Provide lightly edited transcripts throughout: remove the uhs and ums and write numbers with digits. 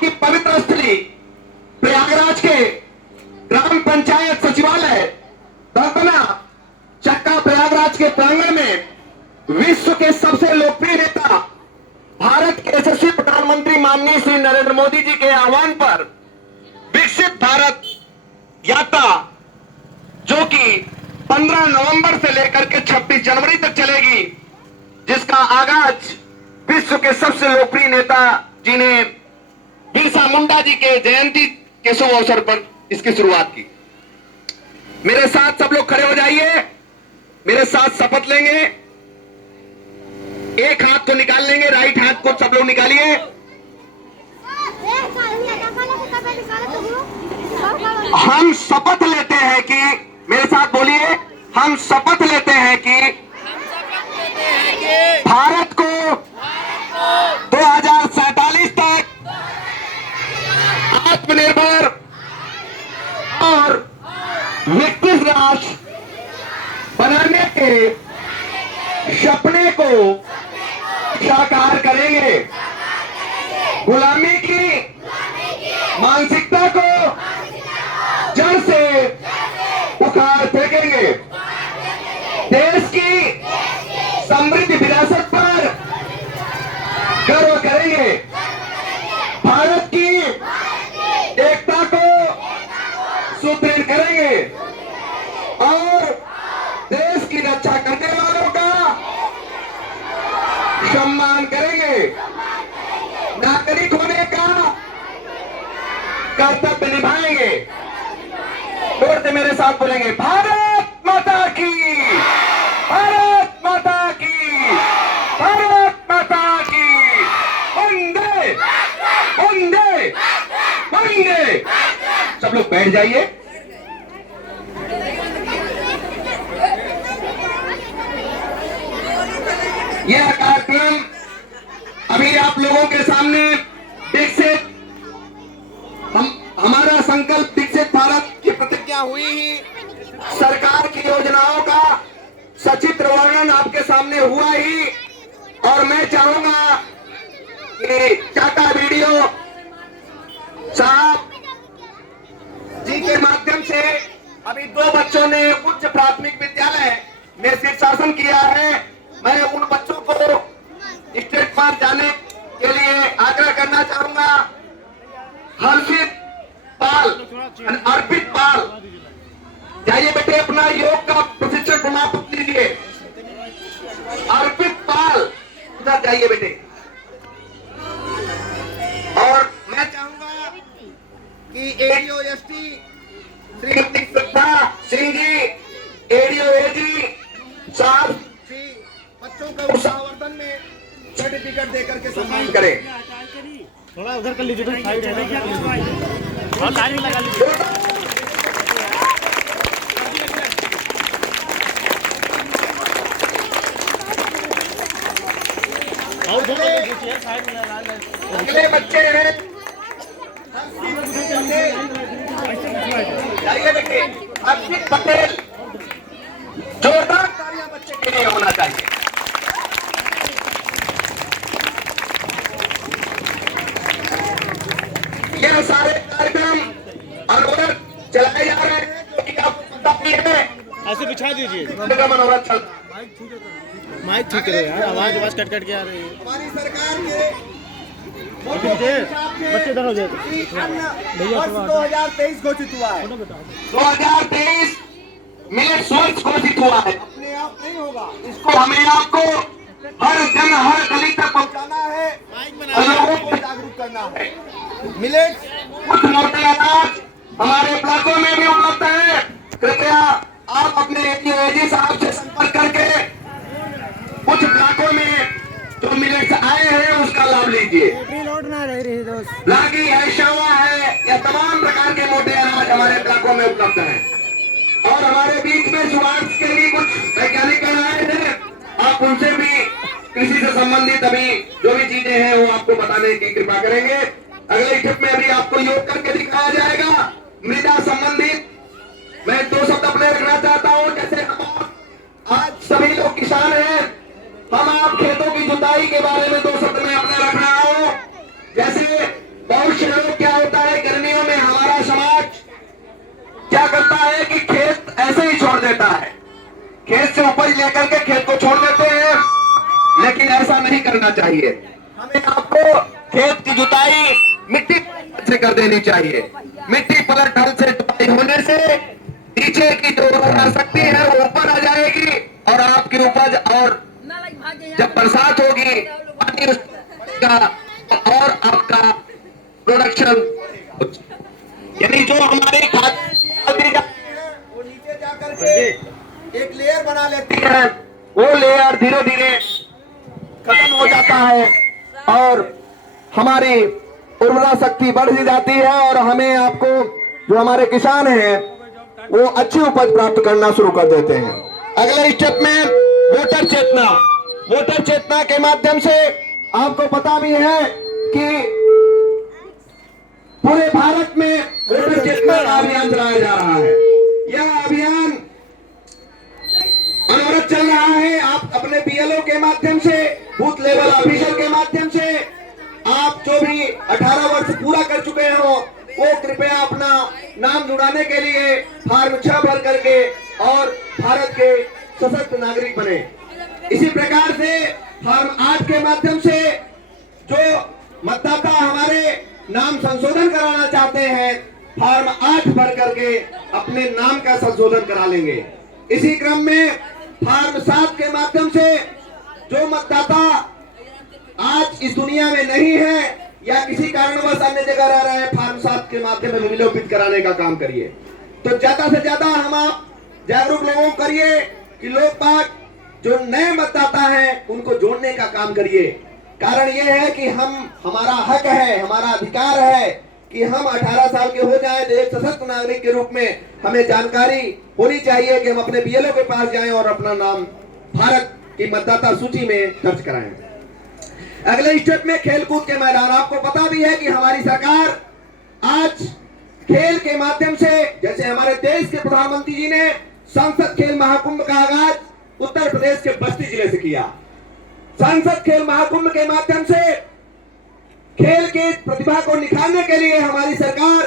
कि पवित्र स्थली प्रयागराज के ग्राम पंचायत सचिवालय दलपना चक्का प्रयागराज के प्रांगण में विश्व के सबसे लोकप्रिय नेता भारत के यशस्वी प्रधानमंत्री माननीय श्री नरेंद्र मोदी जी के आह्वान पर विकसित भारत यात्रा, जो कि 15 नवंबर से लेकर के 26 जनवरी तक चलेगी, जिसका आगाज विश्व के सबसे लोकप्रिय नेता जी ने बिरसा मुंडा जी के जयंती के शुभ अवसर पर इसकी शुरुआत की। मेरे साथ सब लोग खड़े हो जाइए, मेरे साथ शपथ लेंगे। एक हाथ को निकाल लेंगे, राइट हाथ को सब लोग निकालिए। हम शपथ लेते हैं कि, मेरे साथ बोलिए, हम शपथ लेते हैं कि भारत को 2047 तक आत्मनिर्भर और विकसित राष्ट्र बनाने के सपने को साकार करेंगे। गुलामी की मानसिकता को जड़ से उखाड़ फेंकेंगे। देश की समृद्ध विरासत पर गर्व करेंगे। भारत की एकता को सुदृढ़ करेंगे और देश की रक्षा करने वालों का सम्मान करेंगे। नागरिक होने का कर्तव्य निभाएंगे। जोर से मेरे साथ बोलेंगे, भारत माता की, भारत माता की, भारत माता की, वंदे वंदे वंदे। सब लोग बैठ जाइए। यह कार्यक्रम अभी आप लोगों के सामने विकसित, हमारा संकल्प विकसित भारत की प्रतिज्ञा हुई ही, सरकार की योजनाओं का सचित्र वर्णन आपके सामने हुआ ही। और मैं चाहूंगा कि चाचा वीडियो साहब जी के माध्यम से अभी 2 बच्चों ने उच्च प्राथमिक विद्यालय में शीर्षासन किया है। मैं उन बच्चों को स्टेज पर जाने के लिए आग्रह करना चाहूंगा। हर्षित पाल, अर्पित पाल, जाइए बेटे, अपना योग का प्रशिक्षण प्रमाण पत्र लीजिए। अर्पित पाल, उधर जाइए बेटे। और मैं चाहूंगा कि एडीओ एसटी श्रीमती श्रद्धा सिंह जी, एडीओ एजी साहब बच्चों का उत्साहवर्धन में सर्टिफिकेट देकर के सम्मान करें। थोड़ा उधर कर लीजिए, साइड है ना, और लाइन लगा लीजिए। अगले बच्चे हैं, जाइए देखिए, अर्पित पटेल। जोरदार तालियां बच्चे के लिए होना चाहिए। यह सारे कार्यक्रम और उधर चलाए जा रहे हैं, जो कि आपको पता भी है। ऐसे बिछा दीजिए, मनोरंजन चल, माइक ठीक करो यार, आवाज कट कट के आ रही है। हमारी सरकार के बच्चे इधर हो जाए भैया। 2023 घोषित हुआ है, 2023 मिलेट्स वर्ष घोषित हुआ है। अपने आप नहीं होगा, इसको हमें आपको हर जन हर गली तक पहुंचाना है और लोगों को जागरूक करना है। मिलेट्स कुछ मोटे अनाज हमारे ब्लॉकों में भी उपलब्ध है। कृपया आप अपने एजी साहब से संपर्क करके कुछ ब्लॉकों में जो मिलेट्स आए हैं उसका लाभ लीजिए। रागी है, शावा है, या तमाम प्रकार के मोटे अनाज हमारे ब्लॉकों में उपलब्ध है। और हमारे बीच में सुभाष के लिए कुछ वैज्ञानिक आए हैं, आप उनसे भी कृषि से संबंधित अभी जो भी चीजें हैं वो आपको बताने की कृपा करेंगे। अगले स्टेप में अभी आपको योग करके दिखाया जाएगा। मृदा संबंधित मैं 2 शब्द अपने रखना चाहता हूँ। जैसे हम आज सभी लोग किसान हैं, हम आप खेतों की जुताई के बारे में 2 शब्द में अपने रख रहा हूँ। जैसे बहुत से है कि खेत ऐसे ही छोड़ देता है, खेत से उपज लेकर के खेत को छोड़ देते हैं, लेकिन ऐसा नहीं करना चाहिए। हमें आपको खेत की जुताई मिट्टी से कर देनी चाहिए। मिट्टी पलट ढंग से जुताई होने से नीचे की जो उर्वरा शक्ति है वो ऊपर आ जाएगी और आपकी उपज, और जब बरसात होगी पानी उसका और आपका प्रोडक्शन, यानी जो हमारी खाद वो नीचे जाकर के एक लेयर बना लेती है, वो लेयर धीरे धीरे खत्म हो जाता है और हमारी उर्वरा शक्ति बढ़ जाती है और हमें, आपको जो हमारे किसान हैं वो अच्छी उपज प्राप्त करना शुरू कर देते हैं। अगले स्टेप में वोटर चेतना। वोटर चेतना के माध्यम से आपको पता भी है कि पूरे भारत में वोटर चेतना का अभियान चलाया जा रहा है। यह अभियान अनवरत चल रहा है। आप अपने बीएलओ के माध्यम से, बूथ लेवल ऑफिसर के माध्यम से, आप जो भी 18 वर्ष पूरा कर चुके हो वो कृपया अपना नाम जुड़ाने के लिए फॉर्म 6 भर करके और भारत के सशक्त नागरिक बने। इसी प्रकार से फॉर्म 8 के माध्यम से जो मतदाता हमारे नाम संशोधन कराना चाहते हैं, फॉर्म 8 भर करके अपने नाम का संशोधन करा लेंगे। इसी क्रम में फॉर्म 7 के माध्यम से जो मतदाता आज इस दुनिया में नहीं है या किसी कारणवश अन्य जगह रह रहे हैं, फॉर्म 7 के माध्यम से विलोपित कराने का काम करिए। तो ज्यादा से ज्यादा हम आप जागरूक लोगों को करिए कि लोग बाग जो नए मतदाता हैं उनको जोड़ने का काम करिए। कारण यह है कि हमारा हक है, हमारा अधिकार है कि हम 18 साल के हो जाएं तो एक सशक्त नागरिक के रूप में हमें जानकारी होनी चाहिए कि हम अपने बीएलओ के पास जाएं और अपना नाम भारत की मतदाता सूची में दर्ज कराएं। अगले स्टेप में खेलकूद के मैदान। आपको पता भी है कि हमारी सरकार आज खेल के माध्यम से, जैसे हमारे देश के प्रधानमंत्री जी ने संसद खेल महाकुंभ का आगाज उत्तर प्रदेश के बस्ती जिले से किया। संसद खेल महाकुंभ के माध्यम से खेल की प्रतिभा को निखारने के लिए हमारी सरकार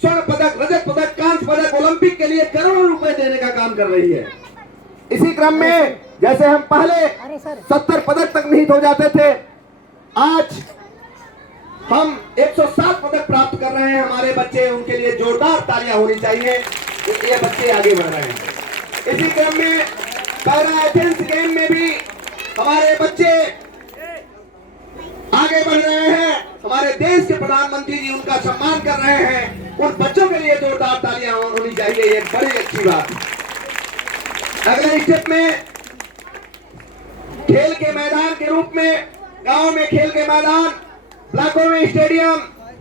स्वर्ण पदक, रजत पदक, कांस्य पदक, ओलंपिक के लिए करोड़ों रुपए देने का काम कर रही है। इसी क्रम में जैसे हम पहले 70 पदक तक निहित हो जाते थे, आज हम 107 पदक प्राप्त कर रहे हैं। हमारे बच्चे, उनके लिए जोरदार तालियां होनी चाहिए क्योंकि ये बच्चे आगे बढ़ रहे हैं। इसी क्रम में पैरा एथेंस गेम में भी हमारे बच्चे आगे बढ़ रहे हैं। हमारे देश के प्रधानमंत्री जी उनका सम्मान कर रहे हैं। उन बच्चों के लिए जोरदार तालियां होनी चाहिए, ये बड़ी अच्छी बात। अगले स्टेप में खेल के मैदान के रूप में गांव में खेल के मैदान, ब्लॉकों में स्टेडियम,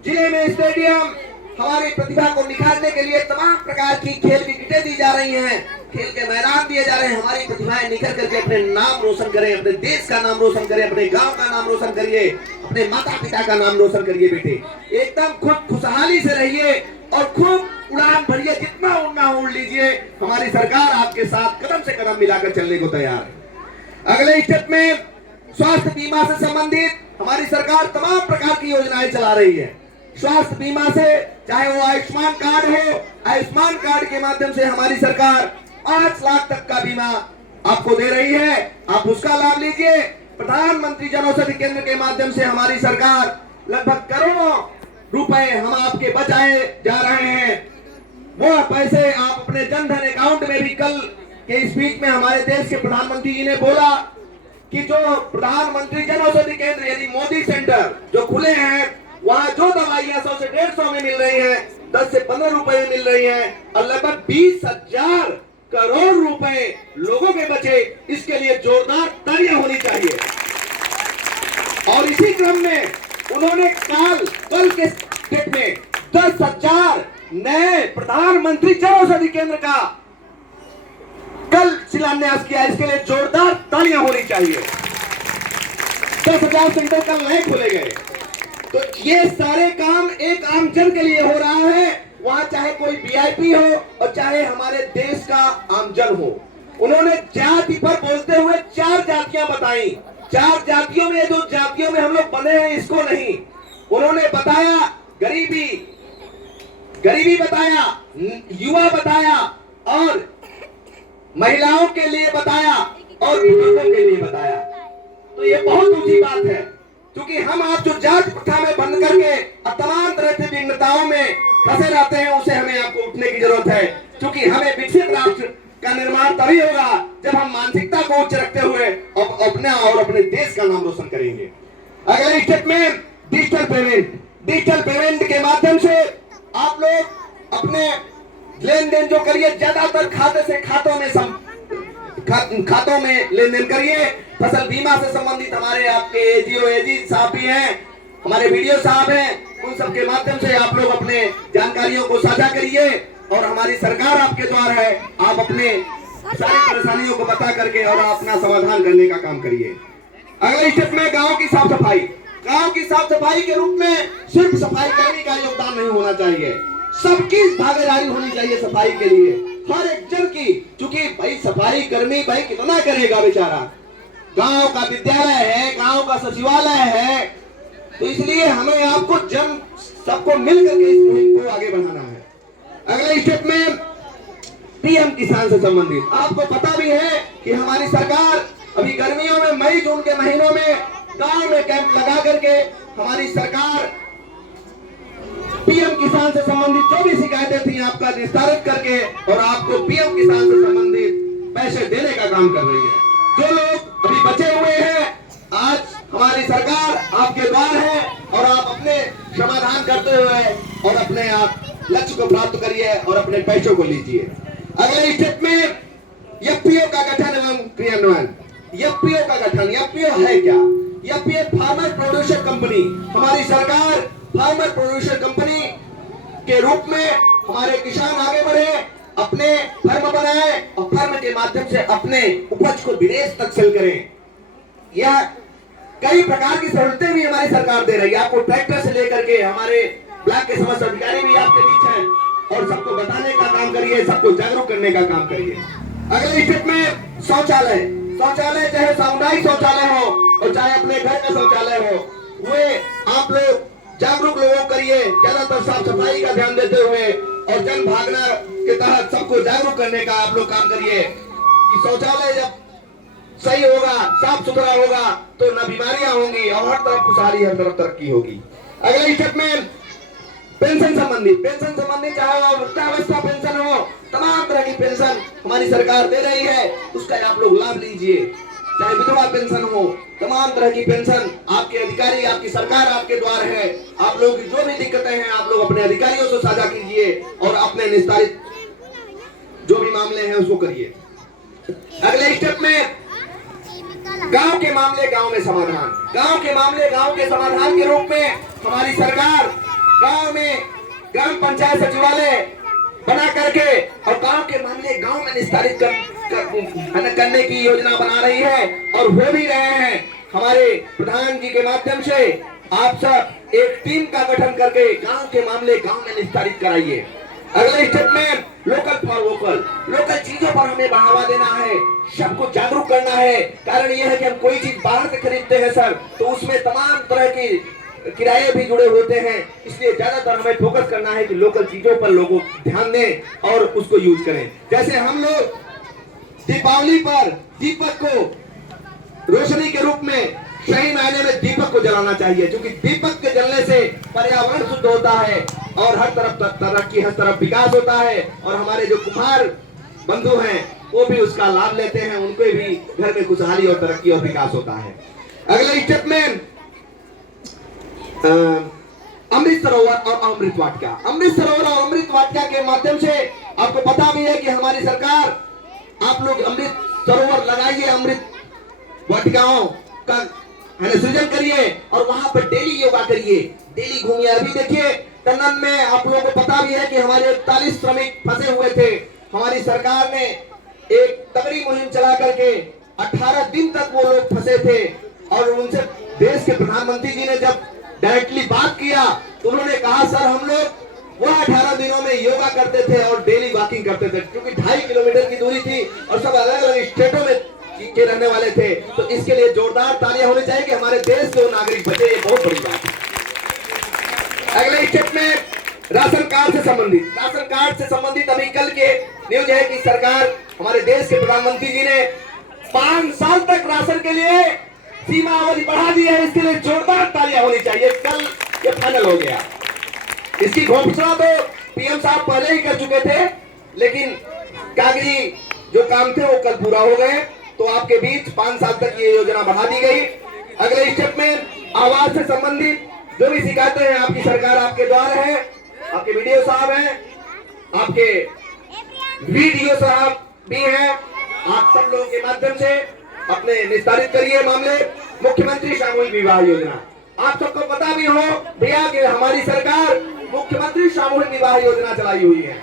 जिले में स्टेडियम, हमारी प्रतिभा को निखारने के लिए तमाम प्रकार की खेल की किटें दी जा रही हैं, खेल के मैदान दिए जा रहे हैं। हमारी प्रतिभाएं निखर करके अपने नाम रोशन करें, अपने देश का नाम रोशन करें, अपने गांव का नाम रोशन करिए, अपने माता पिता का नाम रोशन करिए। बेटे एकदम खुशहाली से रहिए और खूब उड़ान भरिए, जितना उड़ना उड़ लीजिए। हमारी सरकार आपके साथ कदम से कदम मिलाकर चलने को तैयार है। अगले स्टेप में स्वास्थ्य बीमा से संबंधित हमारी सरकार तमाम प्रकार की योजनाएं चला रही है। स्वास्थ्य बीमा से, चाहे वो आयुष्मान कार्ड हो, आयुष्मान कार्ड के माध्यम से हमारी सरकार 5 लाख तक का बीमा आपको दे रही है, आप उसका लाभ लीजिए। प्रधानमंत्री जन औषधि केंद्र के माध्यम से हमारी सरकार लगभग करोड़ों रुपए हम आपके बचाए जा रहे हैं। वो पैसे आप अपने जनधन अकाउंट में भी, कल के स्पीच में हमारे देश के प्रधानमंत्री जी ने बोला कि जो प्रधानमंत्री जन औषधि केंद्र यानी मोदी सेंटर जो खुले हैं, वहां जो दवाइयां 100 से 150 में मिल रही हैं, 10 से 15 रुपए में मिल रही हैं और लगभग 20,000 करोड़ रुपए लोगों के बचे। इसके लिए जोरदार तालियां होनी चाहिए। और इसी क्रम में उन्होंने कल के स्टेट में 10,000 नए प्रधानमंत्री जन औषधि केंद्र का कल शिलान्यास किया। इसके लिए जोरदार तालियां होनी चाहिए। 10,000 सेंटर कल नए खोले गए। तो ये सारे काम एक आम जन के लिए हो रहा है, वहां चाहे कोई वीआईपी हो और चाहे हमारे देश का आम जन हो। उन्होंने जाति पर बोलते हुए 4 जातियां बताई। 4 जातियों में, जो जातियों में हम लोग बने हैं इसको नहीं, उन्होंने बताया गरीबी, गरीबी बताया, युवा बताया और महिलाओं के लिए बताया और बुजुर्गों के लिए बताया। तो ये बहुत ऊंची बात है, क्योंकि हम आप जो जात प्रथा में बंद करके तमाम तरह की विघ्नताओं में फंसे रहते हैं, उसे हमें आपको उठने की जरूरत है। क्योंकि हमें विकसित राष्ट्र का निर्माण तभी होगा जब हम मानसिकता को उच्च रखते हुए अपना और अपने देश का नाम रोशन करेंगे। अगले स्टेप में डिजिटल पेमेंट। डिजिटल पेमेंट के माध्यम से आप लोग अपने लेन देन जो करिए, ज्यादातर खाते से खातों में लेन देन करिए। फसल बीमा से संबंधित हमारे आपके एजी साहब भी हैं, हमारे वीडियो साहब हैं, उन सब के माध्यम से आप लोग अपने जानकारियों को साझा करिए और हमारी सरकार आपके द्वार है, आप अपने सारी परेशानियों को बता करके और अपना समाधान करने का काम करिए। अगले स्टेप में गांव की साफ सफाई। गांव की साफ सफाई के रूप में सिर्फ सफाई कर्मी का योगदान नहीं होना चाहिए, सबकी भागीदारी होनी चाहिए सफाई के लिए, हर एक जन की। क्योंकि भाई सफाई कर्मी भाई कितना करेगा बेचारा, गांव का विद्यालय है, गांव का सचिवालय है, तो इसलिए हमें आपको जन सबको मिलकर के इस मुहिम को आगे बढ़ाना है। अगले स्टेप में पीएम किसान से संबंधित, आपको पता भी है कि हमारी सरकार अभी गर्मियों में मई जून के महीनों में गांव में कैंप लगा करके हमारी सरकार पीएम किसान से संबंधित जो भी शिकायतें थी आपका निस्तारित करके और आपको पीएम किसान से संबंधित पैसे देने का काम कर रही है। जो लोग अभी बचे हुए हैं, आज हमारी सरकार आपके द्वार है और आप अपने समाधान करते हुए और अपने आप लक्ष्य को प्राप्त करिए और अपने पैसों को लीजिए। अगले स्टेप में एफपीओ का गठन एवं क्रियान्वयन। एफपीओ का गठन, एफपीओ है क्या? FPO farmer producer company. हमारी सरकार फार्मर प्रोड्यूसर कंपनी के रूप में हमारे किसान आगे बढ़े, अपने फर्म बनाए और फर्म के माध्यम से अपने उपज को विदेश तक सेल करें। यह कई प्रकार की सहूलतें भी हमारी सरकार दे रही है। आपको ट्रैक्टर से लेकर के हमारे ब्लॉक के समस्त अधिकारी भी आपके बीच हैं और सबको बताने का काम करिए, सबको जागरूक करने का काम करिए। अगले स्टेप में शौचालय। शौचालय चाहे सामुदायिक शौचालय हो और चाहे अपने घर का शौचालय हो, वे आप लोग जागरूक लोगों करिए, ज्यादातर साफ सफाई का ध्यान देते हुए और जन भागना के तहत सबको जागरूक करने का आप लोग काम करिए कि शौचालय जब सही होगा, साफ सुथरा होगा तो न बीमारियां होंगी और हर तरफ खुशहाली, हर तरफ तरक्की होगी। अगले स्टेप में पेंशन संबंधित चाहे वो वृद्धावस्था पेंशन हो, तमाम तरह की पेंशन हमारी सरकार दे रही है, उसका आप लोग लाभ लीजिए। चाहे विधवा पेंशन हो, तमाम तरह की पेंशन आपके अधिकारी, आपकी सरकार आपके द्वार है। आप लोग की जो भी दिक्कतें हैं आप लोग अपने अधिकारियों से साझा कीजिए और अपने निस्तारित जो भी मामले हैं उसको करिए। अगले स्टेप में गांव के मामले गांव में समाधान। गांव के मामले गांव के समाधान के रूप में हमारी सरकार गांव में ग्राम पंचायत सचिवालय बना करके और गांव के मामले गांव में निस्तारित करने की योजना बना रही है और हो भी रहे हैं। हमारे प्रधान जी के माध्यम से आप सब एक टीम का गठन करके गांव के मामले गांव में निस्तारित कराइए। अगले स्टेप में लोकल फॉर वोकल। लोकल चीजों पर हमें बढ़ावा देना है, सबको जागरूक करना है। कारण यह है कि हम कोई चीज बाहर से खरीदते हैं सर, तो उसमें तमाम तरह की किराए भी जुड़े होते हैं, इसलिए ज्यादातर हमें फोकस करना है कि लोकल चीजों पर लोगों ध्यान दें और उसको यूज करें। जैसे हम लोग दीपावली पर दीपक को रोशनी के रूप में सही मायने में दीपक को जलाना चाहिए, क्योंकि दीपक के जलने से पर्यावरण शुद्ध होता है और हर तरफ तरक्की, हर तरफ विकास होता है और हमारे जो कुम्हार बंधु हैं वो भी उसका लाभ लेते हैं, उनके भी घर में खुशहाली और तरक्की और विकास होता है। अगले स्टेप में अमृत सरोवर और अमृत वाटिका। अमृत सरोवर और अमृत वाटिका के माध्यम से आपको पता भी है कि हमारी सरकार, आप लोग अमृत सरोवर लगाइए, अमृत वाटिकाओं का सृजन करिए और वहां पर डेली योगा करिए, डेली घूमिए। अभी देखिए टंडन में आप लोगों को पता भी है कि हमारे 41 श्रमिक फंसे हुए थे। हमारी सरकार ने एक तगड़ी मुहिम चला करके 18 दिन तक वो लोग फंसे थे और उनसे देश के प्रधानमंत्री जी ने जब डायरेक्टली बात किया तो उन्होंने कहा सर हम लोग वह 18 दिनों में योगा करते थे और डेली वॉकिंग करते थे, क्योंकि 2.5 किलोमीटर की दूरी थी और सब अलग अलग स्टेटों में के रहने वाले थे। तो इसके लिए जोरदार तालियां होनी चाहिए कि हमारे देश के नागरिक बचे, ये बहुत बड़ी बात है। अगले स्टेप में राशन कार्ड से संबंधित अभी कल के न्यूज है कि सरकार, हमारे देश के प्रधानमंत्री जी ने 5 साल तक राशन के लिए सीमा अवधि बढ़ा दी है। इसके लिए जोरदार तालियां होनी चाहिए। कल ये फाइनल हो गया। इसकी घोषणा तो पीएम साहब पहले ही कर चुके थे, लेकिन कागजी जो काम थे वो कल पूरा हो गए। तो आपके बीच 5 साल तक ये योजना बढ़ा दी गई। अगले स्टेप में आवास से संबंधित जो भी शिकायतें हैं, आपकी सरकार आपके द्वार है, आपके वीडियो साहब हैं, आपके वीडियो साहब भी हैं। आप सब लोगों के माध्यम से अपने निस्तारित करिए मामले। मुख्यमंत्री सामूहिक विवाह योजना, आप सबको पता भी हो भैया कि हमारी सरकार मुख्यमंत्री सामूहिक विवाह योजना चलाई हुई है।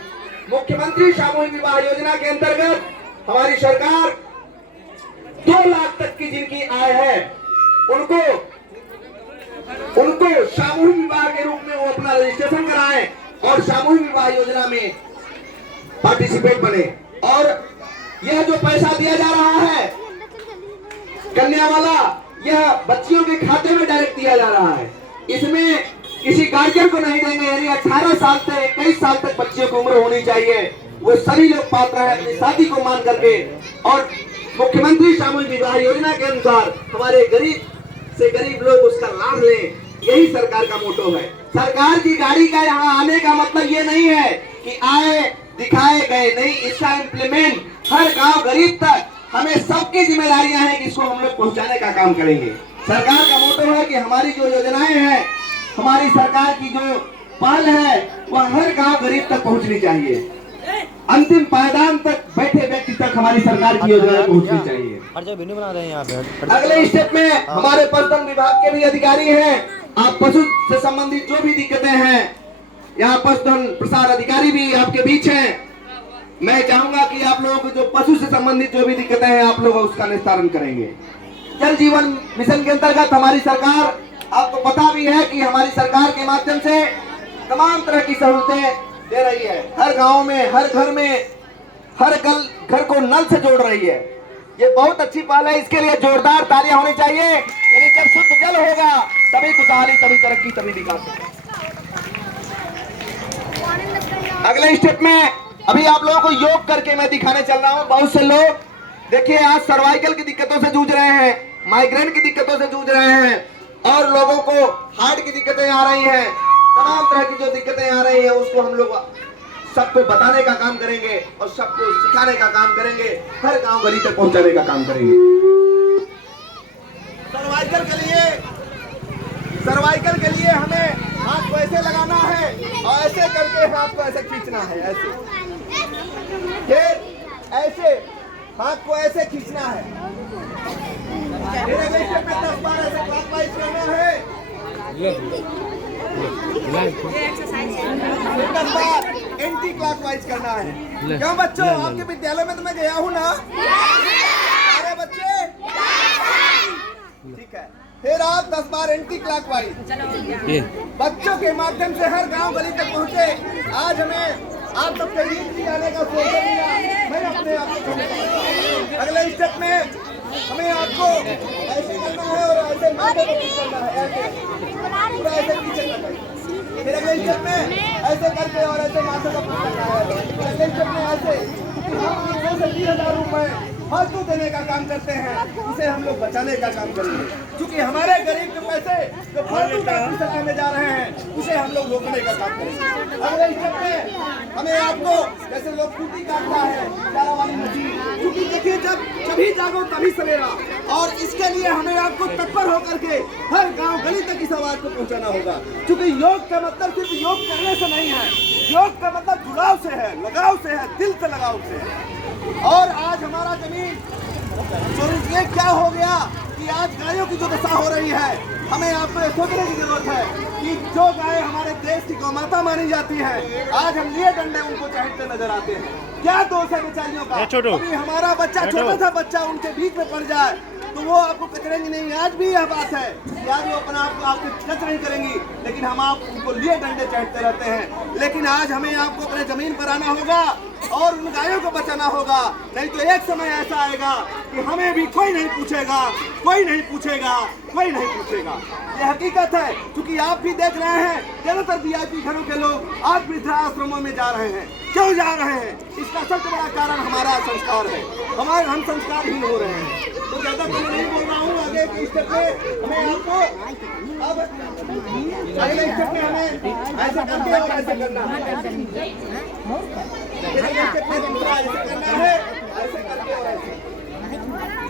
मुख्यमंत्री सामूहिक विवाह योजना के अंतर्गत हमारी सरकार 2 लाख तक की जिनकी आय है उनको सामूहिक विवाह के रूप में वो अपना रजिस्ट्रेशन कराएं और सामूहिक विवाह योजना में पार्टिसिपेट बने। और यह जो पैसा दिया जा रहा है कन्या वाला, यह बच्चियों के खाते में डायरेक्ट दिया जा रहा है। इसमें किसी गार्जियन को नहीं देंगे। यानी 18 साल से 21 साल तक बच्चियों की उम्र होनी चाहिए। वो सभी लोग पात्र हैं अपनी शादी को मान करके। और मुख्यमंत्री सामूहिक विवाह योजना के अनुसार हमारे गरीब से गरीब लोग उसका लाभ लें, यही सरकार का मोटो है। सरकार की गाड़ी का यहाँ आने का मतलब ये नहीं है कि आए दिखाए गए, नहीं, इसका इम्प्लीमेंट हर गांव गरीब तक हमें सबकी जिम्मेदारियां हैं कि इसको हम लोग पहुंचाने का काम करेंगे। सरकार का मोटो है कि हमारी जो योजनाएं हैं, हमारी सरकार की जो पहल है, वह हर गांव गरीब तक पहुंचनी चाहिए। अंतिम पायदान तक बैठे व्यक्ति तक हमारी सरकार की योजनाएं पहुंचनी चाहिए। बना रहे हैं यहाँ पे। अगले स्टेप में हमारे पशुधन विभाग के भी अधिकारी हैं। आप पशु से संबंधित जो भी दिक्कतें हैं, यहाँ पशुधन प्रसार अधिकारी भी आपके बीच हैं। मैं चाहूंगा कि आप लोगों को जो पशु से संबंधित जो भी दिक्कतें हैं, आप लोग उसका निस्तारण करेंगे। जल जीवन मिशन के अंतर्गत हमारी सरकार, आपको पता भी है कि हमारी सरकार के माध्यम से तमाम तरह की सहूलतें दे रही है। हर गांव में, हर घर में, हर घर को नल से जोड़ रही है। ये बहुत अच्छी पहल है। इसके लिए जोरदार तालियां होनी चाहिए। यानी जब शुद्ध जल होगा तभी खुशहाली, तभी तरक्की, तभी विकास। अगले स्टेप में अभी आप लोगों को योग करके मैं दिखाने चल रहा हूँ। बहुत से लोग देखिए आज सर्वाइकल की दिक्कतों से जूझ रहे हैं, माइग्रेन की दिक्कतों से जूझ रहे हैं, और लोगों को हार्ट की दिक्कतें आ रही हैं। तमाम तरह की जो दिक्कतें आ रही हैं उसको हम लोग सबको बताने का काम करेंगे और सबको सिखाने का काम करेंगे। हर गांव गली तक पहुंचाने का काम करेंगे। सर्वाइकल के लिए हमें हाथ को ऐसे लगाना है और ऐसे करके हाथ को ऐसे खींचना है, ऐसे, फिर ऐसे हाथ को ऐसे खींचना है। फिर अगले स्टेप में 10 बार ऐसे क्लॉकवाइज करना है। 10 बार एंटी क्लॉकवाइज करना है। क्यों बच्चों, आपके विद्यालय में तो मैं गया हूँ ना? अरे बच्चे, ठीक है। फिर आप 10 बार एंटी क्लॉकवाइज बच्चों के माध्यम से हर गांव गली तक पहुंचे। आज हमें आप सबके बीच आने का सोच लिया, मैं अपने आप को। अगले स्टेप में हमें आपको ऐसे करना है और ऐसे माथे को करना है, ऐसे पूरा ऐसे पीछे करना है। फिर अगले स्टेप में ऐसे करके और ऐसे माथे को करना है। अगले स्टेप में ऐसे 2 से 3,000 रुपए फालतू देने का काम करते हैं, इसे हम लोग बचाने का काम करेंगे। क्योंकि हमारे गरीब के पैसे जो फालतू पैसे चलाने जा रहे हैं, उसे हम लोग रोकने का काम करेंगे। अगले स्टेप में हमें आपको, जैसे लोग कुटी काटता है, चारा वाली मछली, क्योंकि देखिए जभी जागो तभी सवेरा, और इसके लिए हमें आपको तत्पर होकर के हर गांव गली तक इस आवाज को पहुंचाना होगा। क्योंकि योग का मतलब सिर्फ योग करने से नहीं है, योग का मतलब जुड़ाव से है, लगाव से है, दिल से लगाव से है। और आज हमारा जमीन ये क्या हो गया कि आज गायों की जो दशा हो रही है, हमें आपको ये सोचने की जरूरत है कि जो गाय हमारे देश की गौमाता मानी जाती है, आज हम लिए डंडे उनको चाहते नजर आते हैं। क्या दोष है बेचारियों का? अभी हमारा बच्चा, छोटा सा बच्चा उनके बीच में पड़ जाए तो वो आपको कचरेंगी नहीं। आज भी यह बात है कि आज वो अपना आपको आपके टच नहीं करेंगी, लेकिन हम आप उनको लिए डंडे चाटते रहते हैं। लेकिन आज हमें आपको अपने जमीन पर आना होगा, और उन गायों को बचाना होगा। नहीं तो एक समय ऐसा आएगा कि हमें भी कोई नहीं पूछेगा, कोई नहीं पूछेगा, कोई नहीं पूछेगा। ये हकीकत है, क्योंकि आप भी देख रहे हैं ज्यादातर वीआईपी घरों के लोग आज वृद्धाश्रमों में जा रहे हैं। क्यों जा रहे हैं? इसका सबसे बड़ा कारण हमारा संस्कार है। हम संस्कारहीन हो रहे हैं। तो ज्यादा तो मैं नहीं बोल रहा हूँ। आगे के स्टेप में हमें आपको अब अगले स्टेप में हमें ऐसे करके और ऐसे करना है। ऐसे करके और ऐसे।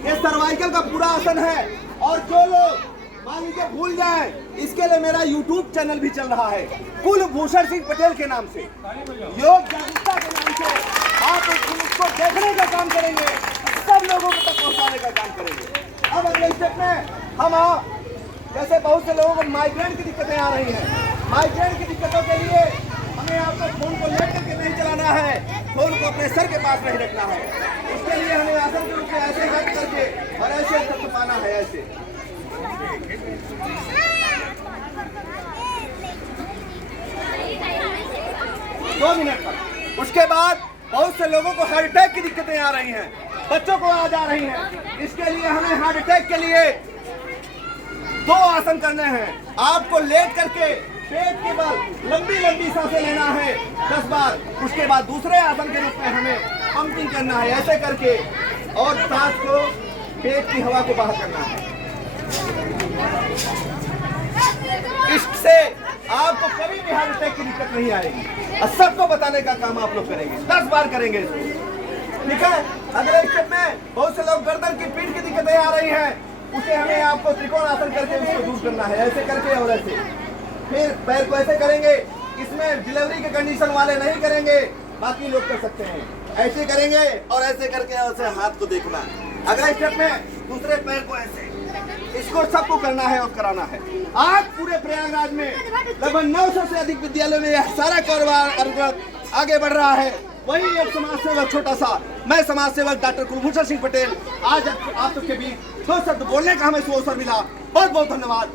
ये सर्वाइकल का पूरा आसन है। और जो लोग मान लीजिए भूल जाए, इसके लिए मेरा YouTube चैनल भी चल रहा है कुलभूषण सिंह पटेल के नाम से, योग जागरूकता के नाम से। आप उसको देखने का काम करेंगे, सब लोगों को तक पहुंचाने का काम करेंगे। अब अगले स्टेप में हम जैसे बहुत से लोगों को माइग्रेन की दिक्कतें आ रही हैं। माइग्रेन की दिक्कतों के लिए हमें आपको फोन को लेट करके नहीं चलाना है, फोन को अपने सर के पास नहीं रखना है। उसके लिए हमें आसन के रूप में ऐसे रख करके और ऐसे तक पाना है, ऐसे 2 मिनट तक। उसके बाद बहुत से लोगों को हार्ट अटैक की दिक्कतें आ रही हैं, बच्चों को आ जा रही हैं। इसके लिए हमें हार्ट अटैक के लिए 2 आसन करने हैं। आपको लेट करके पेट के बल लंबी लंबी सांसें लेना है 10 बार। उसके बाद दूसरे आसन के रूप में हमें पंपिंग करना है, ऐसे करके, और सांस को पेट की हवा को बाहर करना है। इससे आपको कभी भी हार्ट अटैक की दिक्कत नहीं आएगी। और सबको बताने का काम आप लोग करेंगे, 10 बार करेंगे इसको, ठीक है। अगले स्टेप में बहुत से लोग गर्दन की पीठ की दिक्कतें आ रही हैं, उसे हमें आपको त्रिकोण आसन करके उसको दूर करना है, ऐसे करके और ऐसे। फिर पैर को ऐसे करेंगे। इसमें डिलीवरी के कंडीशन वाले नहीं करेंगे, बाकी लोग कर सकते हैं। ऐसे करेंगे और ऐसे करके ऐसे हाथ को देखना। अगले स्टेप में दूसरे पैर को ऐसे, इसको सबको करना है और कराना है। आज पूरे प्रयागराज में लगभग 900 से अधिक विद्यालयों में यह सारा कारोबार आगे बढ़ रहा है। वही एक समाज सेवक छोटा सा, मैं समाज सेवक डॉक्टर कुलभूषण सिंह पटेल, आज आप सबके बीच 2 शब्द बोलने का हमें अवसर मिला। बहुत बहुत धन्यवाद।